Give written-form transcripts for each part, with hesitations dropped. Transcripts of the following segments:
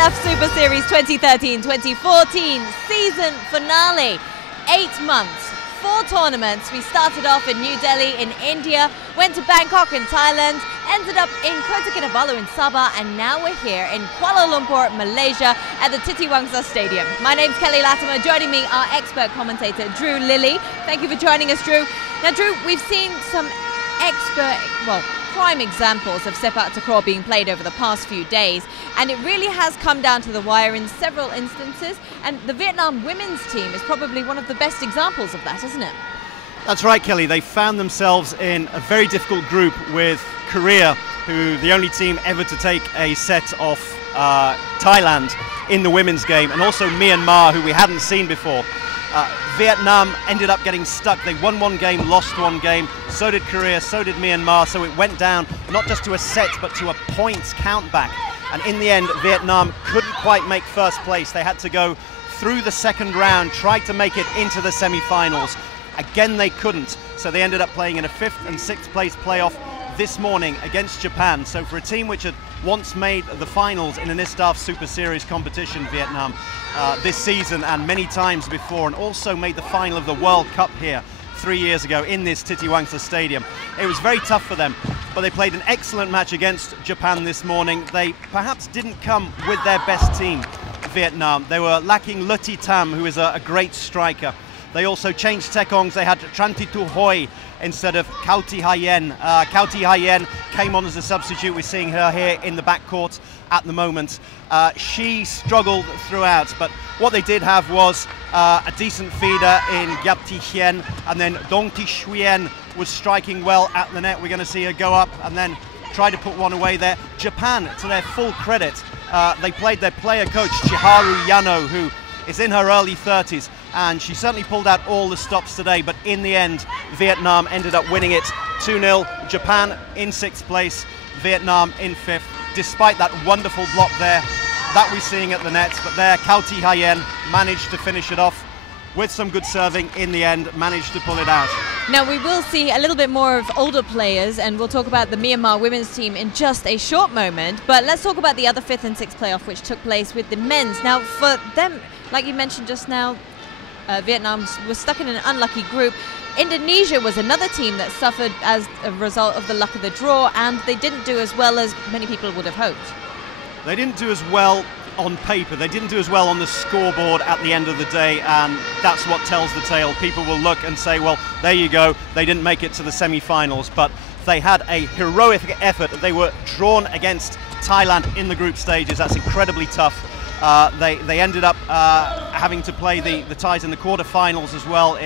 ISTAF SuperSeries 2013-2014 season finale. 8 months, 4 tournaments. We started off in New Delhi in India, went to Bangkok in Thailand, ended up in Kota Kinabalu in Sabah, and now we're here in Kuala Lumpur, Malaysia at the Titiwangsa Stadium. My name's Kelly Latimer. Joining me, our expert commentator, Drew Lilly. Thank you for joining us, Drew. Now, Drew, we've seen some prime examples of sepak takraw being played over the past few days, and it really has come down to the wire in several instances, and the Vietnam women's team is probably one of the best examples of that, isn't it? That's right, Kelly. They found themselves in a very difficult group with Korea, who the only team ever to take a set off Thailand in the women's game, and also Myanmar, who we hadn't seen before. Vietnam ended up getting stuck. They won one game, lost one game. So did Korea, so did Myanmar. So it went down not just to a set, but to a points count back. And in the end, Vietnam couldn't quite make first place. They had to go through the second round, tried to make it into the semi-finals. Again, they couldn't. So they ended up playing in a 5th and 6th place playoff this morning against Japan. So for a team which had once made the finals in an ISTAF SuperSeries competition, Vietnam, this season and many times before, and also made the final of the World Cup here 3 years ago in this Titiwangsa Stadium. It was very tough for them, but they played an excellent match against Japan this morning. They perhaps didn't come with their best team, Vietnam. They were lacking Le Thi Tam, who is a great striker. They also changed Tekongs. They had Trantitu Hoi instead of Cao Thi Hien. Cao Thi Hien came on as a substitute. We're seeing her here in the backcourt at the moment. She struggled throughout, but what they did have was a decent feeder in Giap Thi Hien, and then Dong Thi Xuyen was striking well at the net. We're going to see her go up and then try to put one away there. Japan, to their full credit, they played their player coach Chiharu Yano, who is in her early 30s, and she certainly pulled out all the stops today, but in the end Vietnam ended up winning it 2-0. Japan in 6th place, Vietnam in 5th, despite that wonderful block there that we're seeing at the net. But there Cao Thi Hien managed to finish it off with some good serving. In the end, managed to pull it out. Now we will see a little bit more of older players, and we'll talk about the Myanmar women's team in just a short moment, but let's talk about the other 5th and 6th playoff which took place with the men's. Now for them, like you mentioned just now, Vietnam was stuck in an unlucky group. Indonesia was another team that suffered as a result of the luck of the draw, and they didn't do as well as many people would have hoped. They didn't do as well on paper. They didn't do as well on the scoreboard at the end of the day, and that's what tells the tale. People will look and say, well, there you go, they didn't make it to the semi-finals, but they had a heroic effort. They were drawn against Thailand in the group stages. That's incredibly tough. They ended up having to play the Thais in the quarterfinals as well.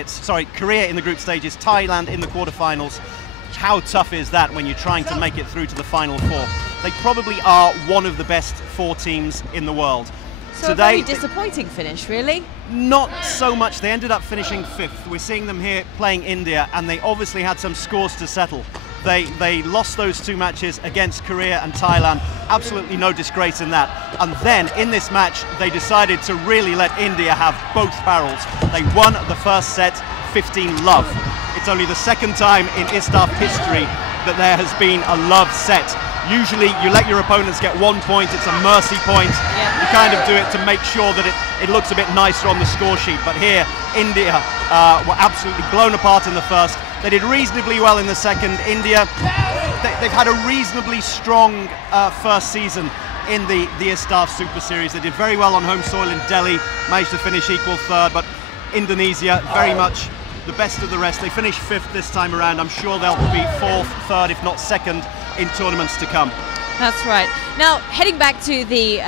Korea in the group stages, Thailand in the quarterfinals. How tough is that when you're trying to make it through to the final 4? They probably are one of the best 4 teams in the world. So today, a very disappointing finish, really? Not so much. They ended up finishing 5th. We're seeing them here playing India, and they obviously had some scores to settle. They lost those 2 matches against Korea and Thailand. Absolutely no disgrace in that. And then in this match, they decided to really let India have both barrels. They won the first set 15-love. It's only the 2nd time in ISTAF history that there has been a love set. Usually you let your opponents get 1 point, it's a mercy point. You kind of do it to make sure that it looks a bit nicer on the score sheet. But here, India were absolutely blown apart in the first. They did reasonably well in the second. India, they've had a reasonably strong first season in the ISTAF SuperSeries. They did very well on home soil in Delhi, managed to finish equal 3rd, but Indonesia, very much the best of the rest. They finished 5th this time around. I'm sure they'll be 4th, 3rd, if not 2nd in tournaments to come. That's right. Now, heading back to the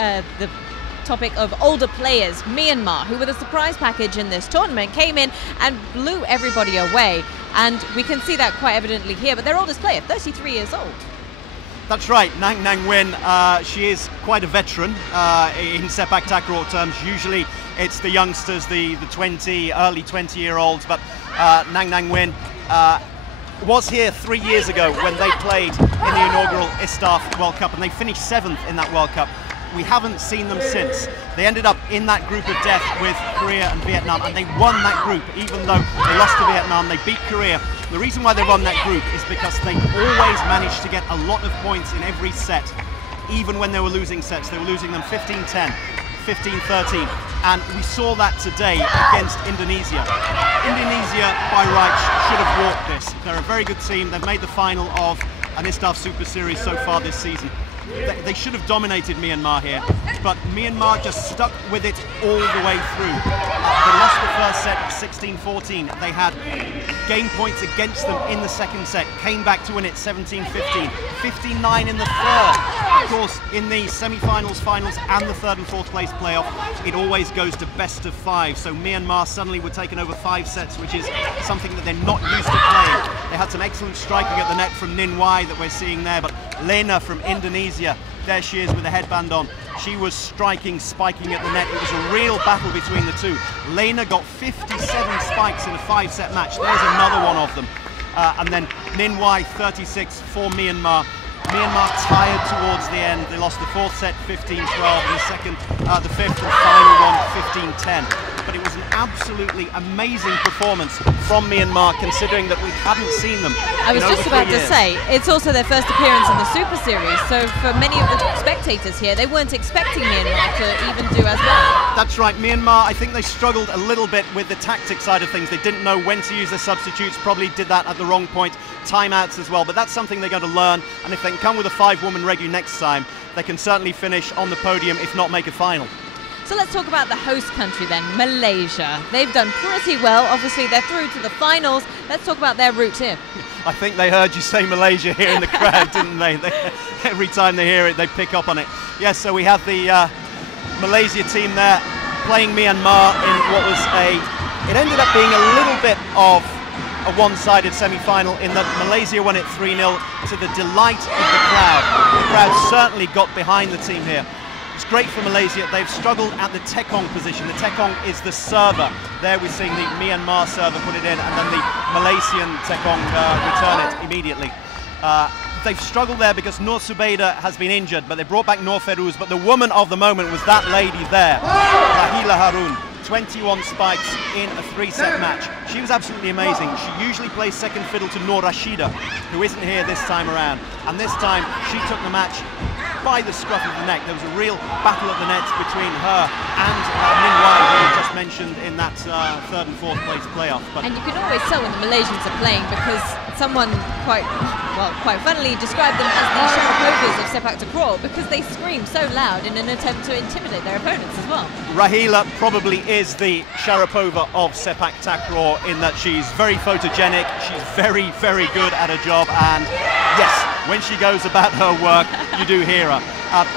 topic of older players, Myanmar, who were the surprise package in this tournament, came in and blew everybody away. And we can see that quite evidently here, but their oldest player, 33 years old. That's right, Nang Nang Win. She is quite a veteran in sepak takraw terms. Usually it's the youngsters, the early 20-year-olds, but Nang Nang Win was here 3 years ago when they played in the inaugural ISTAF World Cup, and they finished 7th in that World Cup. We haven't seen them since. They ended up in that group of death with Korea and Vietnam, and they won that group. Even though they lost to Vietnam, they beat Korea. The reason why they won that group is because they always managed to get a lot of points in every set. even when they were losing sets. They were losing them 15-10, 15-13, and we saw that today against Indonesia. Indonesia, by rights, should have walked this. They're a very good team. They've made the final of an ISTAF SuperSeries so far this season. They should have dominated Myanmar here, but Myanmar just stuck with it all the way through. They lost the first set 16-14. They had game points against them in the second set, came back to win it 17-15, 15-9 in the third. Of course, in the semi-finals, finals, and the third and fourth place playoff, it always goes to best of 5. So Myanmar suddenly were taken over 5 sets, which is something that they're not used to playing. They had some excellent striking at the net from Ninh Wai that we're seeing there, but Lena from Indonesia, there she is with the headband on. She was striking, spiking at the net. It was a real battle between the two. Lena got 57 spikes in a 5-set match. There's another one of them. And then Ninh Wai, 36 for Myanmar. Myanmar tired towards the end. They lost the fourth set 15-12, and the fifth and final one 15-10. But it was an absolutely amazing performance from Myanmar, considering that we hadn't seen them. I was just about to say, it's also their first appearance in the Super Series, so for many of the spectators here, they weren't expecting Myanmar to even do as well. That's right, Myanmar, I think they struggled a little bit with the tactic side of things. They didn't know when to use their substitutes, probably did that at the wrong point, timeouts as well, but that's something they're going to learn, and if they can come with a 5-woman regu next time, they can certainly finish on the podium, if not make a final. So let's talk about the host country then, Malaysia. They've done pretty well. Obviously, they're through to the finals. Let's talk about their route here. I think they heard you say Malaysia here in the crowd, didn't they? Every time they hear it, they pick up on it. Yes, so we have the Malaysia team there playing Myanmar in what was it ended up being a little bit of a one-sided semi-final in that Malaysia won it 3-0 to the delight of the crowd. The crowd certainly got behind the team here. It's great for Malaysia. They've struggled at the tekong position. The tekong is the server. There we're seeing the Myanmar server put it in, and then the Malaysian tekong return it immediately. They've struggled there because Nur Subaida has been injured, but they brought back Nur Feruz. But the woman of the moment was that lady there, Rahila Harun. 21 spikes in a 3-set match. She was absolutely amazing. She usually plays second fiddle to Nur Rashida, who isn't here this time around. And this time, she took the match by the scruff of the neck. There was a real battle at the nets between her and Ninh Wai, who we just mentioned in that third and fourth place playoff. But and you can always tell when the Malaysians are playing, because someone quite funnily described them as the Sharapovas of sepak takraw, because they scream so loud in an attempt to intimidate their opponents as well. Rahila probably is the Sharapova of sepak takraw in that she's very photogenic, she's very, very good at her job, and yes, when she goes about her work, you do hear her.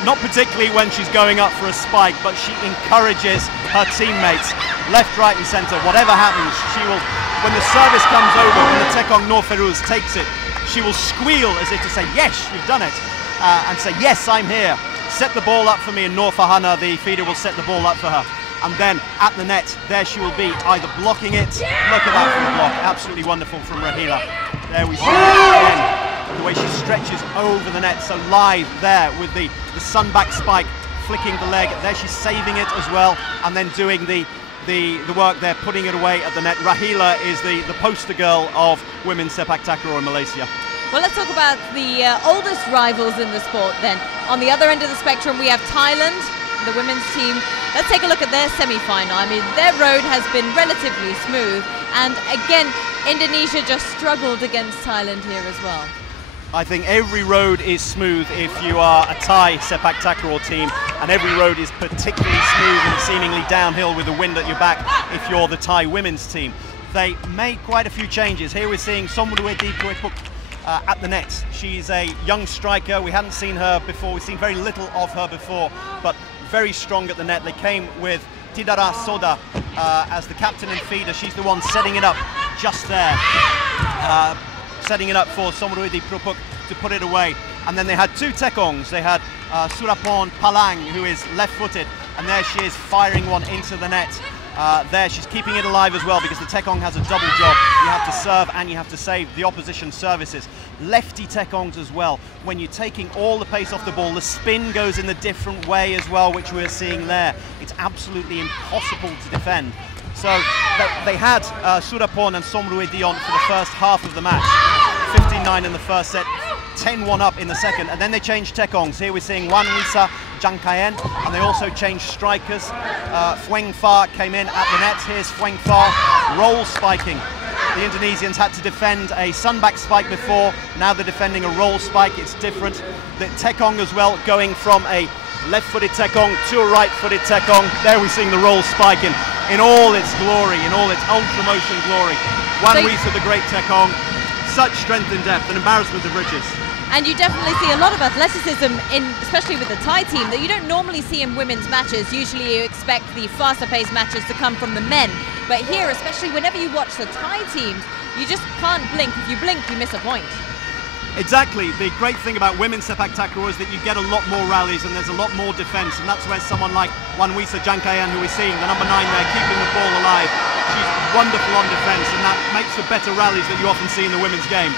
Not particularly when she's going up for a spike, but she encourages her teammates, left, right and centre. Whatever happens, she will, when the service comes over, when the tekong Nur Feruz takes it, she will squeal as if to say, yes, you've done it, and say, yes, I'm here. Set the ball up for me, and Nur Farhana, the feeder, will set the ball up for her. And then at the net, there she will be, either blocking it. Look at that from the block, absolutely wonderful from Rahila. There we see it again. The way she stretches over the net, so live there with the sunback spike, flicking the leg. There she's saving it as well, and then doing the work there, putting it away at the net. Rahila is the poster girl of women's sepak takraw in Malaysia. Well, let's talk about the oldest rivals in the sport then. On the other end of the spectrum, we have Thailand, the women's team. Let's take a look at their semi-final. I mean, their road has been relatively smooth, and again, Indonesia just struggled against Thailand here as well. I think every road is smooth if you are a Thai sepak takraw team, and every road is particularly smooth and seemingly downhill with the wind at your back if you're the Thai women's team. They made quite a few changes. Here we're seeing Somruedi Puepuk at the net. She's a young striker. We hadn't seen her before. We've seen very little of her before, but very strong at the net. They came with Tidara Soda as the captain and feeder. She's the one setting it up just there. Setting it up for Somruedi Puepuk to put it away. And then they had two tekongs. They had Surapon Palang, who is left-footed, and there she is firing one into the net. There she's keeping it alive as well, because the tekong has a double job. You have to serve and you have to save the opposition services. Lefty tekongs as well. When you're taking all the pace off the ball, the spin goes in a different way as well, which we're seeing there. It's absolutely impossible to defend. So they had Surapon and Somruedi on for the first half of the match. 15-9 in the first set, 10-1 up in the second, and then they changed tekongs. Here we're seeing Wan Wisa, Jang Kayen, and they also changed strikers. Fueng Fa came in at the net. Here's Fueng Fa, roll spiking. The Indonesians had to defend a sunback spike before, now they're defending a roll spike. It's different. The tekong as well, going from a left-footed tekong to a right-footed tekong. There we're seeing the roll spike in all its glory, in all its ultra-motion glory. Wan Wisa, the great tekong, such strength and depth, an embarrassment of riches. And you definitely see a lot of athleticism, especially with the Thai team, that you don't normally see in women's matches. Usually you expect the faster-paced matches to come from the men. But here, especially whenever you watch the Thai teams, you just can't blink. If you blink, you miss a point. Exactly. The great thing about women's sepak takraw is that you get a lot more rallies and there's a lot more defence, and that's where someone like Wan Wisa Jang Kayen, who we're seeing, the number 9 there, keeping the ball alive, she's wonderful on defence, and that makes for better rallies that you often see in the women's game.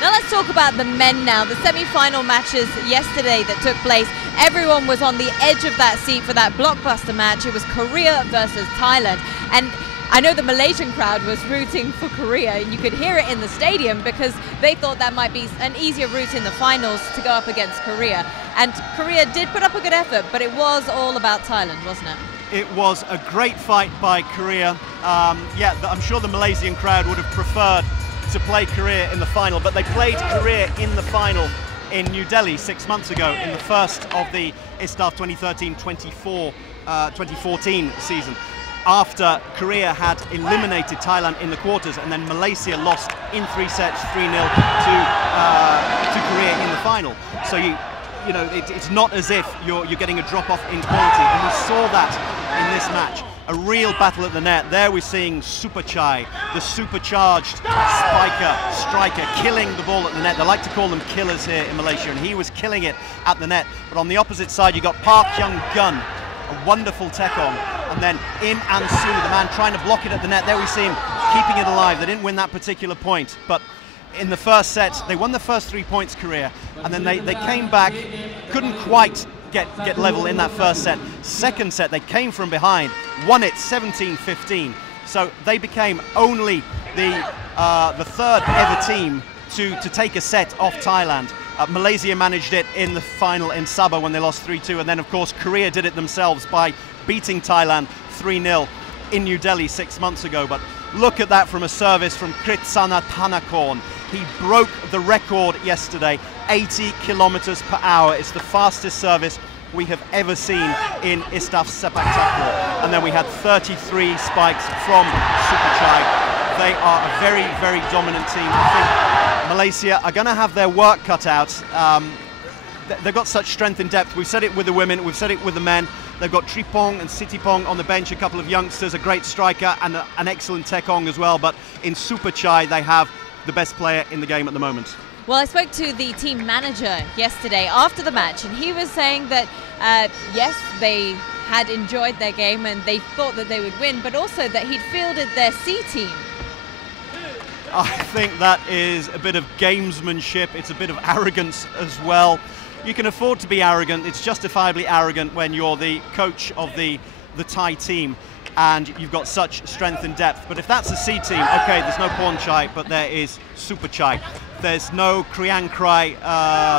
Now let's talk about the men now. The semi-final matches yesterday that took place, everyone was on the edge of that seat for that blockbuster match. It was Korea versus Thailand. And I know the Malaysian crowd was rooting for Korea, and you could hear it in the stadium because they thought that might be an easier route in the finals to go up against Korea. And Korea did put up a good effort, but it was all about Thailand, wasn't it? It was a great fight by Korea. Yeah, I'm sure the Malaysian crowd would have preferred to play Korea in the final, but they played Korea in the final in New Delhi 6 months ago in the first of the ISTAF 2013-2014 season, after Korea had eliminated Thailand in the quarters, and then Malaysia lost in 3 sets, 3-0 to Korea in the final. So you know, it's not as if you're getting a drop-off in quality, and we saw that in this match. A real battle at the net. There we're seeing Superchai, the supercharged striker, killing the ball at the net. They like to call them killers here in Malaysia, and he was killing it at the net. But on the opposite side, you got Park Young-gun, a wonderful tekong, and then Im An-su, the man trying to block it at the net. There we see him keeping it alive. They didn't win that particular point, but in the first set, they won the first 3 points, Korea, and then they came back, couldn't quite get level in that first set. Second set, they came from behind, won it 17-15. So they became only the third ever team to take a set off Thailand. Malaysia managed it in the final in Sabah when they lost 3-2, and then of course Korea did it themselves by beating Thailand 3-0 in New Delhi 6 months ago. But look at that from a service from Kritsana Thanakorn. He broke the record yesterday, 80 kilometers per hour. It's the fastest service we have ever seen in ISTAF sepak takraw. And then we had 33 spikes from Superchai. They are a very, very dominant team. I think Malaysia are going to have their work cut out. They've got such strength and depth. We've said it with the women, we've said it with the men. They've got Tripong and Sitipong on the bench, a couple of youngsters, a great striker and an excellent tekong as well. But in Superchai, they have the best player in the game at the moment. Well, I spoke to the team manager yesterday after the match, and he was saying that, yes, they had enjoyed their game and they thought that they would win, but also that he'd fielded their C team. I think that is a bit of gamesmanship. It's a bit of arrogance as well. You can afford to be arrogant. It's justifiably arrogant when you're the coach of the Thai team and you've got such strength and depth. But if that's a C team, okay, there's no Pornchai, but there is Superchai. There's no Kriang Krai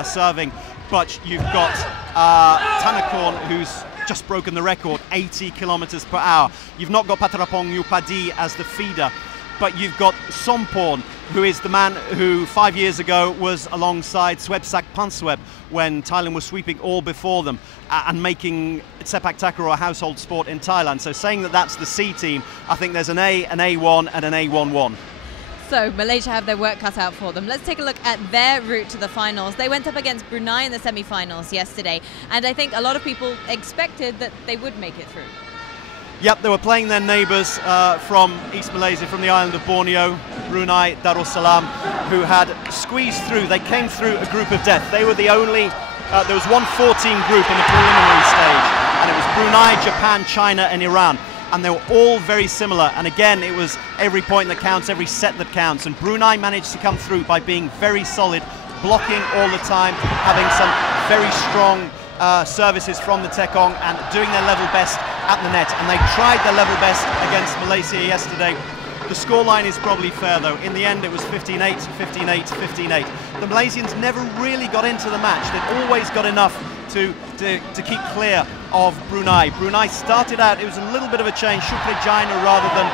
serving, but you've got Thanakorn, who's just broken the record, 80 kilometers per hour. You've not got Patrapong Yupadi as the feeder, but you've got Somporn, who is the man who 5 years ago was alongside Swepsak Pansweb when Thailand was sweeping all before them and making sepak takraw a household sport in Thailand. So saying that that's the C team, I think there's an A, an A1 and an A11. So Malaysia have their work cut out for them. Let's take a look at their route to the finals. They went up against Brunei in the semi-finals yesterday, and I think a lot of people expected that they would make it through. Yep, they were playing their neighbours from East Malaysia, from the island of Borneo, Brunei, Darussalam, who had squeezed through. They came through a group of death. They were the only, there was one 14 group in the preliminary stage, and it was Brunei, Japan, China and Iran. And they were all very similar, and again it was every point that counts, every set that counts, and Brunei managed to come through by being very solid, blocking all the time, having some very strong services from the tekong and doing their level best at the net. And they tried their level best against Malaysia yesterday. The scoreline is probably fair though. In the end it was 15-8, 15-8, 15-8. The Malaysians never really got into the match. They'd always got enough to keep clear of Brunei. Brunei started out, it was a little bit of a change, Shukri Jaina rather than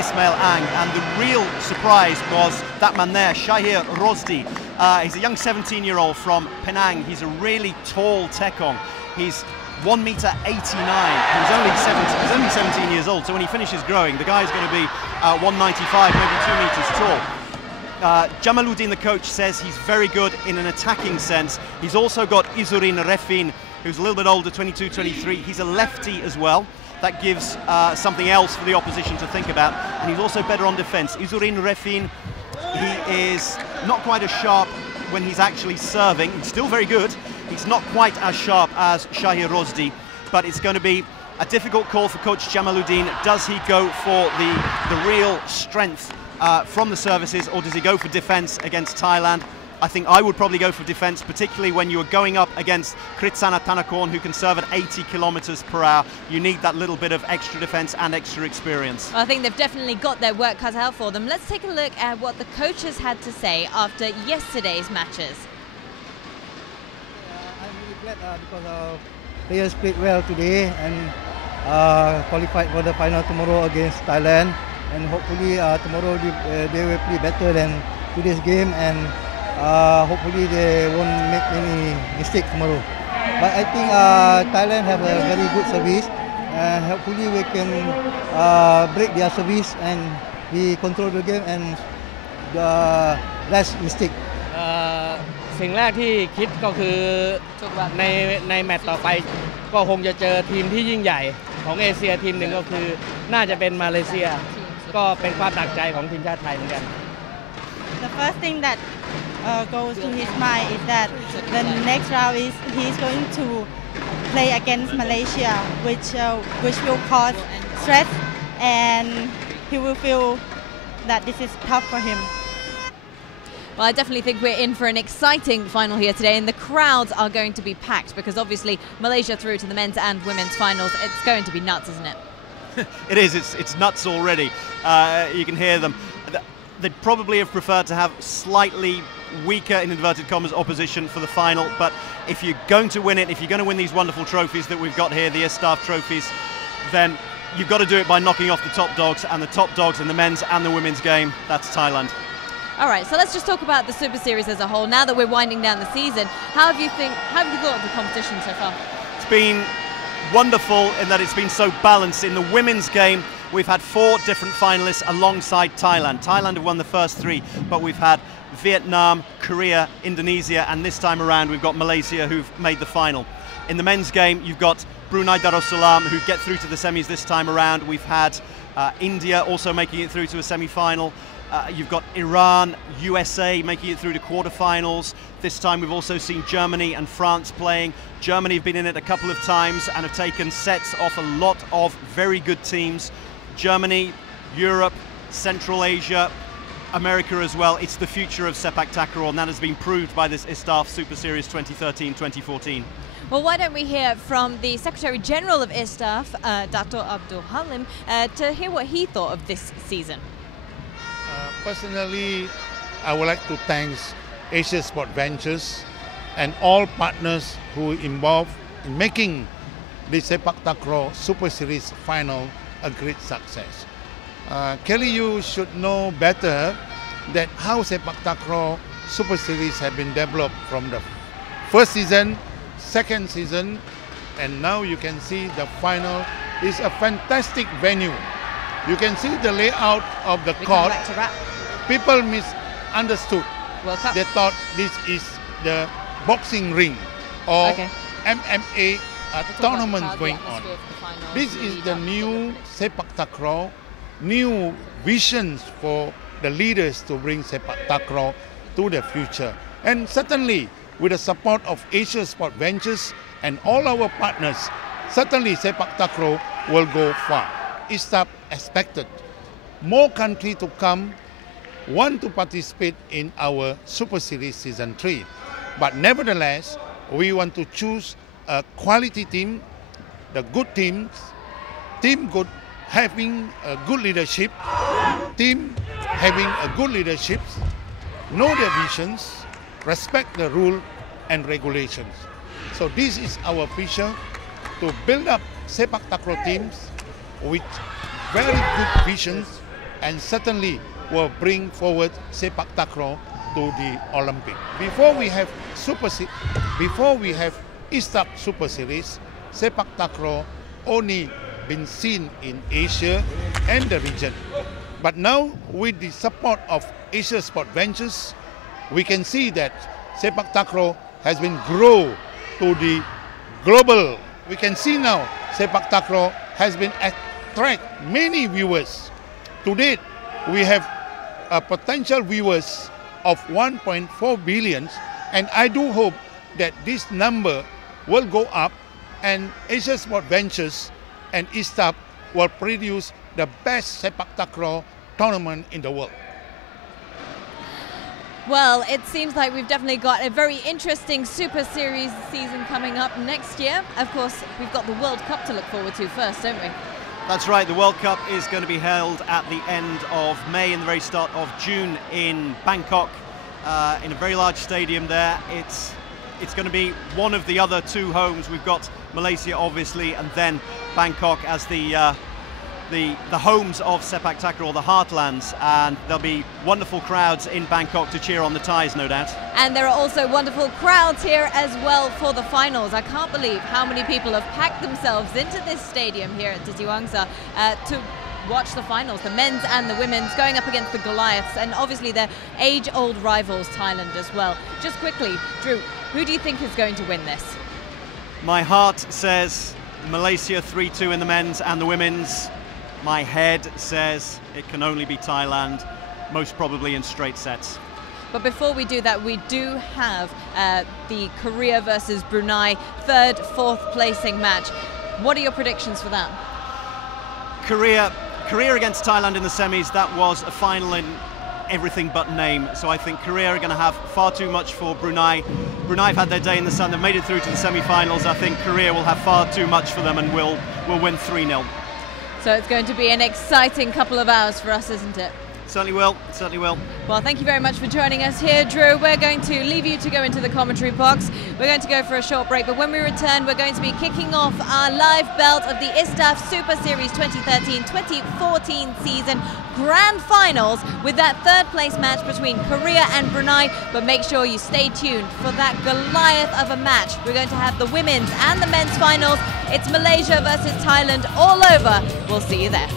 Ismail Ang, and the real surprise was that man there, Shahir Rosdi. He's a young 17-year-old from Penang. He's a really tall Tekong. He's 1 meter 89. He's only 17 years old, so when he finishes growing, the guy's going to be 195, maybe 2 meters tall. Jamaluddin, the coach, says he's very good in an attacking sense. He's also got Izurin Refin, who's a little bit older, 22, 23. He's a lefty as well. That gives something else for the opposition to think about. And he's also better on defense. Izurin Refin, he is not quite as sharp when he's actually serving. He's still very good. He's not quite as sharp as Shahir Rosdi, but it's going to be a difficult call for coach Jamaluddin. Does he go for the real strength from the services, or does he go for defense against Thailand? I think I would probably go for defense, particularly when you're going up against Kritsana Tanakorn, who can serve at 80 kilometers per hour. You need that little bit of extra defense and extra experience. Well, I think they've definitely got their work cut out for them. Let's take a look at what the coaches had to say after yesterday's matches. I'm really glad because players played well today and qualified for the final tomorrow against Thailand. And hopefully tomorrow they will play better than today's game, and hopefully they won't make any mistakes tomorrow. But I think Thailand have a very good service, and hopefully we can break their service and we control the game and less mistake. สิ่งแรกที่คิดก็คือในแมตช์ต่อไปก็คงจะเจอทีมที่ยิ่งใหญ่ของเอเชียทีมหนึ่งก็คือน่าจะเป็นมาเลเซียก็เป็นความหนักใจของทีมชาติไทยเหมือนกัน The first thing that goes to his mind is that the next round is he's going to play against Malaysia, which will cause stress, and he will feel that this is tough for him. Well, I definitely think we're in for an exciting final here today, and the crowds are going to be packed because obviously Malaysia through to the men's and women's finals. It's going to be nuts, isn't it? It is. It's nuts already. You can hear them. They'd probably have preferred to have slightly weaker, in inverted commas, opposition for the final. But if you're going to win it, if you're going to win these wonderful trophies that we've got here, the ISTAF trophies, then you've got to do it by knocking off the top dogs. And the top dogs in the men's and the women's game, that's Thailand. All right, so let's just talk about the Super Series as a whole. Now that we're winding down the season, how have you thought of the competition so far? It's been wonderful in that it's been so balanced. In the women's game, we've had 4 different finalists alongside Thailand. Thailand have won the first 3, but we've had Vietnam, Korea, Indonesia, and this time around we've got Malaysia who've made the final. In the men's game, you've got Brunei Darussalam who get through to the semis this time around. We've had India also making it through to a semi-final. You've got Iran, USA making it through to quarterfinals. This time we've also seen Germany and France playing. Germany have been in it a couple of times and have taken sets off a lot of very good teams. Germany, Europe, Central Asia, America as well. It's the future of Sepak Takraw, and that has been proved by this ISTAF SuperSeries 2013-2014. Well, why don't we hear from the Secretary General of ISTAF, Dato' Abdul Halim, to hear what he thought of this season. Personally, I would like to thank Asia Sport Ventures and all partners who involved in making the Sepak Takraw Super Series final a great success. Kelly, you should know better that how Sepak Takraw Super Series have been developed from the first season, second season, and now you can see the final is a fantastic venue. You can see the layout of the court. People misunderstood. They thought this is the boxing ring or MMA tournament going on. This is the new Sepak Takraw, new visions for the leaders to bring Sepak Takraw to the future. And certainly, with the support of Asia Sport Ventures and all our partners, certainly Sepak Takraw will go far. ISTAF expected more countries to come, want to participate in our Super Series Season 3. But nevertheless, we want to choose a quality team, the good teams, team good having a good leadership, team having a good leadership, know their visions, respect the rule and regulations. So this is our vision, to build up sepak takraw teams with very good visions, and certainly will bring forward sepak takraw to the Olympic. Before we have ISTAF SuperSeries, sepak takraw only been seen in Asia and the region. But now, with the support of Asia Sport Ventures, we can see that sepak takraw has been grown to the global. We can see now sepak takraw has been attract many viewers. To date, we have potential viewers of 1.4 billion, and I do hope that this number will go up, and Asia Sport Ventures and ISTAF will produce the best sepak takraw tournament in the world. Well, it seems like we've definitely got a very interesting Super Series season coming up next year. Of course, we've got the World Cup to look forward to first, don't we? That's right, the World Cup is going to be held at the end of May and the very start of June in Bangkok, in a very large stadium there. It's going to be one of the other two homes. We've got Malaysia, obviously, and then Bangkok as the homes of sepak takraw, the heartlands, and there'll be wonderful crowds in Bangkok to cheer on the Thais, no doubt. And there are also wonderful crowds here as well for the finals. I can't believe how many people have packed themselves into this stadium here at Titiwangsa to watch the finals, the men's and the women's, going up against the Goliaths, and obviously their age-old rivals, Thailand, as well. Just quickly, Drew, who do you think is going to win this? My heart says Malaysia 3-2 in the men's and the women's. My head says it can only be Thailand, most probably in straight sets. But before we do that, we do have the Korea versus Brunei third, fourth placing match. What are your predictions for that? Korea against Thailand in the semis, that was a final in everything but name. So I think Korea are going to have far too much for Brunei. Brunei have had their day in the sun, they've made it through to the semi-finals. I think Korea will have far too much for them and will win 3-0. So it's going to be an exciting couple of hours for us, isn't it? Certainly will, certainly will. Well, thank you very much for joining us here, Drew. We're going to leave you to go into the commentary box. We're going to go for a short break, but when we return, we're going to be kicking off our live belt of the ISTAF SuperSeries 2013-2014 season grand finals with that third place match between Korea and Brunei. But make sure you stay tuned for that Goliath of a match. We're going to have the women's and the men's finals. It's Malaysia versus Thailand all over. We'll see you there.